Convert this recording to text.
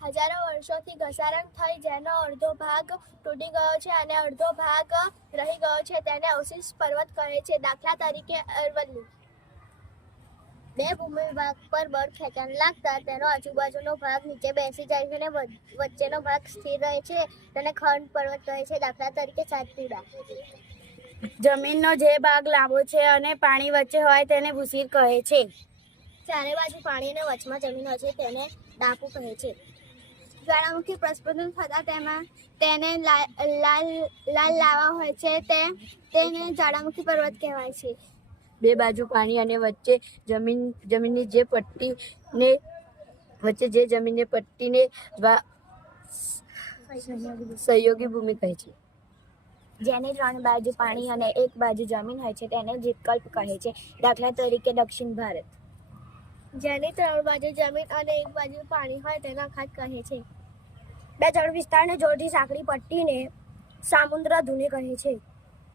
હજારો વર્ષોથી ઘસારણ થઈ જેનો અડધો ભાગ તૂટી ગયો છે અને અડધો ભાગ રહી ગયો છે તેને અવશેષ પર્વત કહે છે. દાખલા તરીકે અરવલ્લી. બે ભૂમિ વિભાગ પર બળ ખેંચાણ લાગતા તેનો આજુબાજુનો ભાગ નીચે બેસી જાય છે અને વચ્ચેનો ભાગ સ્થિર રહે છે તેને ખંડ પર્વત કહે છે. દાખલા તરીકે સાતપુડા. જમીનનો જે ભાગ લાંબો છે અને પાણી વચ્ચે હોય તેને ભૂસીર કહે છે. ચારે બાજુ પાણી અને વચમાં જમીન હોય છે તેને ડાકુ કહે છે. જ્વાળામુખી પ્રસ્ફુટન થતાં તેને લાલ લાવા હોય છે તેને જ્વાળામુખી પર્વત કહેવાય છે. બે બાજુ પાણી અને વચ્ચે જમીનની જે પટ્ટીને સહયોગી ભૂમિ કહે છે. જેની 3 બાજુ પાણી અને 1 બાજુ જમીન હોય છે તેને દ્વીપકલ્પ કહે છે. દાખલા તરીકે દક્ષિણ ભારત. જેની 3 બાજુ જમીન અને 1 બાજુ પાણી હોય તેને અખાત કહે છે. બે જળ વિસ્તારને જોડતી સાંકડી પટ્ટીને સામુદ્ર ધુની કહે છે.